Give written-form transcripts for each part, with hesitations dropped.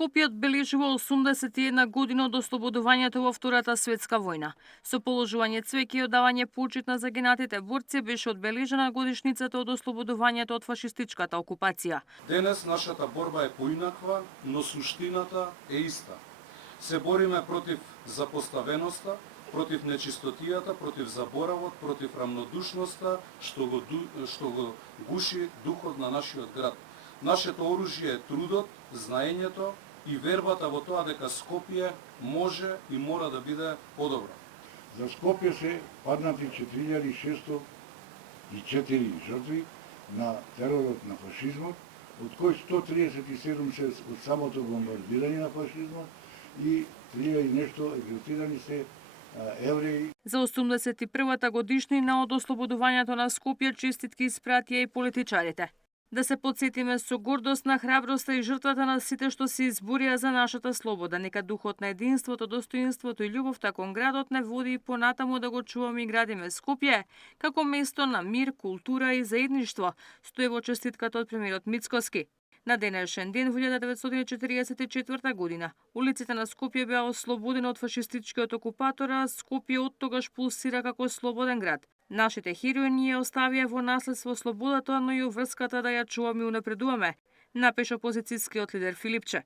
Скопје одбележува 81 година од ослободувањето во Втората светска војна. Со положување цвеќе и одавање почит на загинатите борци беше одбележена годишницата од ослободувањето од фашистичката окупација. Денес нашата борба е поинаква, но суштината е иста. Се бориме против запоставеноста, против нечистотијата, против заборавот, против рамнодушноста, што го гуши духот на нашиот град. Нашето оружје е трудот, знаењето и вербата во тоа дека Скопје може и мора да биде подобро. За Скопје се паднати 4604 жртви на теророт на фашизмот, од кои 137 се од самото бомбардирање на фашизмот и 1000 и нешто екзекутирани се евреи. За 81-та годишнина од ослободувањето на Скопје честитки испратија и политичарите. Да се потсетиме со гордост на храброста и жртвата на сите што се изборија за нашата слобода. Нека духот на единството, достоинството и љубовта кон градот не води и понатаму да го чуваме и градиме Скопје како место на мир, култура и заедништво, стои во честитката од премиерот Мицкоски. На денешен ден, во 1944 година, улиците на Скопје беа ослободени од фашистичкиот окупатор, а Скопје оттогаш пулсира како слободен град. Нашите херои ни ја оставија во наследство слободата, но и врската да ја чуваме и унапредуваме, напиша опозицијскиот лидер Филипче.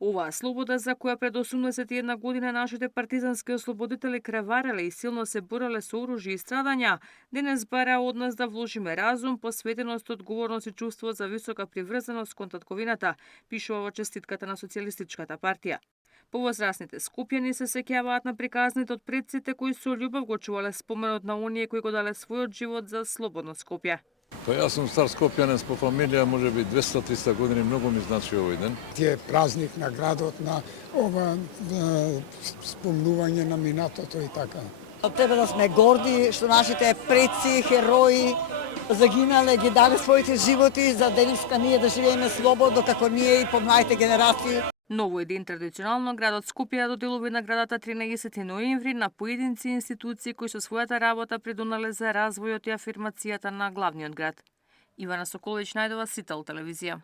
Оваа слобода за која пред 81 година нашите партизански ослободители кревареле и силно се бореле со оружје и страдања, денес бара од нас да вложиме разум, посветеност, одговорност и чувство за висока приврзаност кон татковината, пишува во честитката на Социјалистичката партија. Повозрасните скопјани се сеќаваат на приказните од предците кои со љубов го чувале споменот на оние кои го дале својот живот за слободно Скопје. Па јас сум стар скопјанец по фамилија, може би 200-300 години, многу ми значи овој ден. Тие е празник на градот, на ова спомнување на минатото и така. Треба да сме горди што нашите предци, херои загинале, ги дале своите животи за денеска ние да живееме слободно како ние и помладите генерации. Но овој ден традиционално градот Скопје доделува наградата 13 ноември на поединци и институции кои со својата работа придонале за развојот и афирмацијата на главниот град. Ивана Соколовиќ најдова, Сител телевизија.